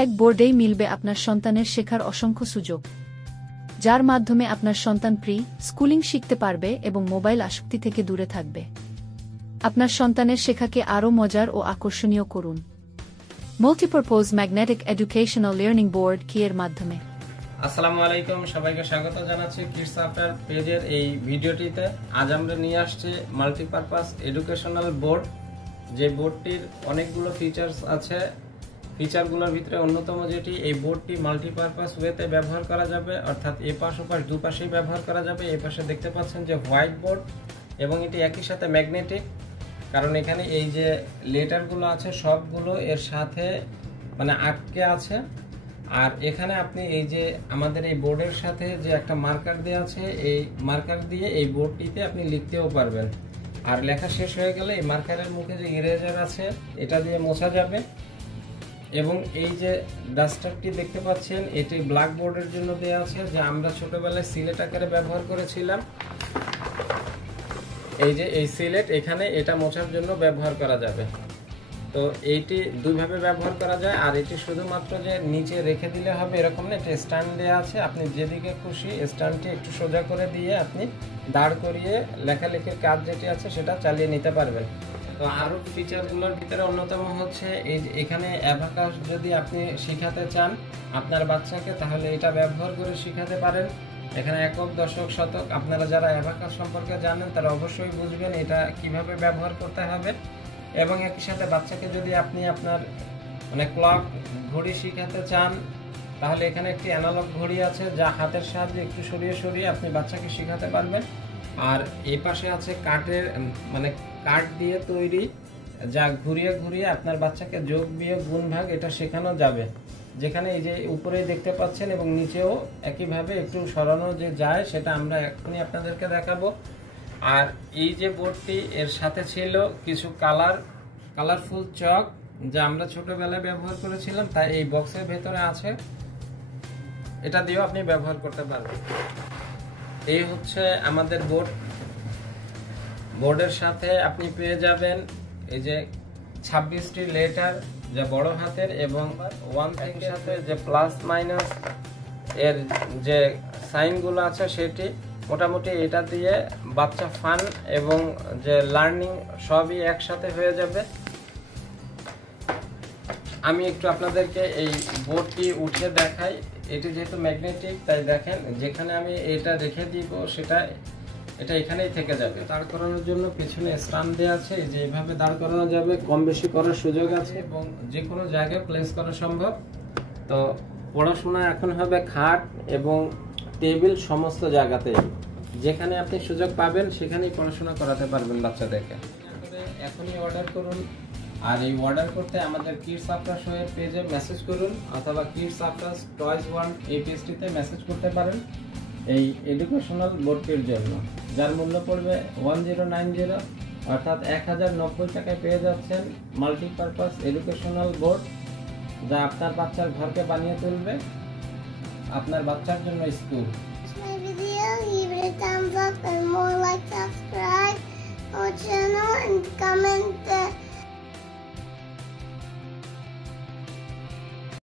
এক বোর্ডেই মিলবে আপনার সন্তানের শেখার অসংখ্য সুযোগ, যার মাধ্যমে আপনার সন্তান স্কুলিং শিখতে পারবে এবং মোবাইল আসক্তি থেকে দূরে থাকবে। আপনার সন্তানের শেখাকে আরও মজার ও আকর্ষণীয় করুন multipurpose magnetic educational learning board কি এর মাধ্যমে। আসসালামু আলাইকুম, সবাইকে স্বাগত জানাচ্ছি কিডস আফটার পেজের এই ভিডিওটিতে। আজ আমরা নিয়ে আসছি মাল্টিপারপাস এডুকেশনাল বোর্ড, যে বোর্ডটির অনেকগুলো ফিচার্স আছে। ফিচারগুলোর ভিতরে অন্যতম যেটি, এই বোর্ডটি মাল্টিপারপাস ওয়েতে ব্যবহার করা যাবে, অর্থাৎ এপাশ ওপাশ দুপাশেই ব্যবহার করা যাবে। এই পাশে দেখতে পাচ্ছেন যে হোয়াইট বোর্ড, এবং এটি একই সাথে ম্যাগনেটিক, কারণ এখানে এই যে লেটারগুলো আছে সবগুলো এর সাথে মানে আটকে আছে। আর এখানে আপনি এই যে আমাদের এই বোর্ডের সাথে যে একটা মার্কার দেওয়া আছে, এই মার্কার দিয়ে এই বোর্ডটিতে আপনি লিখতেও পারবেন। আর লেখা শেষ হয়ে গেলে এই মার্কারের মুখে যে ইরেজার আছে এটা দিয়ে মোছা যাবে। এবং এই যে ডাস্টারটি দেখতে পাচ্ছেন, এটি ব্ল্যাক বোর্ডের জন্য দেওয়া আছে, যা আমরা ছোটবেলায় সিলেট আকারে ব্যবহার করেছিলাম। এই যে এই সিলেট, এখানে এটা মোছার জন্য ব্যবহার করা যাবে। তো এইটি দুইভাবে ব্যবহার করা যায়। আর এটি শুধুমাত্র যে নিচে রেখে দিলে হবে এরকম না, এটা স্ট্যান্ড দেওয়া আছে। আপনি যেদিকে খুশি স্ট্যান্ডটি একটু সোজা করে দিয়ে আপনি দাঁড় করিয়ে লেখালেখির কাজ যেটি আছে সেটা চালিয়ে নিতে পারবেন। তো আরও ফিচারগুলোর ভিতরে অন্যতম হচ্ছে এই যে এখানে অ্যাবাকাস যদি আপনি শিখাতে চান আপনার বাচ্চাকে, তাহলে এটা ব্যবহার করে শিখাতে পারেন। এখানে একক, দশক, শতক, আপনারা যারা অ্যাবাকাস সম্পর্কে জানেন তারা অবশ্যই বুঝবেন এটা কিভাবে ব্যবহার করতে হবে। এবং একই সাথে বাচ্চাকে যদি আপনি আপনার মানে ক্লক, ঘড়ি শিখাতে চান, তাহলে এখানে একটি অ্যানালগ ঘড়ি আছে যা হাতের সাহায্যে একটু সরিয়ে সরিয়ে আপনি বাচ্চাকে শিখাতে পারবেন। আর এই পাশে আছে কাঠের মানে কাঠ দিয়ে তৈরি, যা ঘুরিয়ে ঘুরিয়ে আপনার বাচ্চাকে যোগ, বিয়োগ, গুণ, ভাগ এটা শেখানো যাবে। যেখানে এই যে উপরেই দেখতে পাচ্ছেন এবং নিচেও একইভাবে একটু সরানো যে যায় সেটা আমরা এখনই আপনাদেরকে দেখাবো। আর এই যে বোর্ডটি, এর সাথে ছিল কিছু কালারফুল চক, যা আমরা ছোটবেলায় ব্যবহার করেছিলাম, তাই এই বক্সের ভেতরে আছে, এটা দিয়েও আপনি ব্যবহার করতে পারবেন। এই হচ্ছে আমাদের বোর্ড। বোর্ডের সাথে আপনি পেয়ে যাবেন এই যে 26টি লেটার, যা বড় হাতের, এবং 1 থেকে সাথে যে প্লাস মাইনাস এর যে সাইনগুলো আছে সেটি। মোটামুটি এটা দিয়ে বাচ্চা ফান এবং যে লার্নিং সবই একসাথে হয়ে যাবে। আমি একটু আপনাদেরকে এই বোর্ডটি উঠে দেখাই। এটি যেহেতু ম্যাগনেটিক তাই দেখেন যেখানে আমি এটা রেখে দিব এটা এখানেই থেকে যাবে। দাঁড় করানোর জন্য পিছনে স্ট্যান্ড দেওয়া আছে, যে এইভাবে দাঁড় করানো যাবে, কম বেশি করার সুযোগ আছে এবং যে কোনো জায়গায় প্লেস করা সম্ভব। তো পড়াশোনা এখন হবে খাট এবং টেবিল সমস্ত জায়গাতে, যেখানে আপনি সুযোগ পাবেন সেখানেই পড়াশোনা করাতে পারবেন বাচ্চাদেরকে। এখনই অর্ডার করুন। আর এই অর্ডার করতে আমাদের কিডস আফটার শো এর পেজে মেসেজ করুন, অথবা কিডস আফটার টয়েস ওয়ার্ল্ড এই পেজটিতে মেসেজ করতে পারেন এই এডুকেশনাল বোর্ডটির জন্য, যার মূল্য পড়বে 1090, অর্থাৎ 1090 টাকায় পেয়ে যাচ্ছেন মাল্টিপারপাস এডুকেশনাল বোর্ড, যা আপনার বাচ্চার ঘরকে বানিয়ে তুলবে আপনার বাচ্চার জন্য school. Give it a thumbs up and more like, subscribe our channel and comment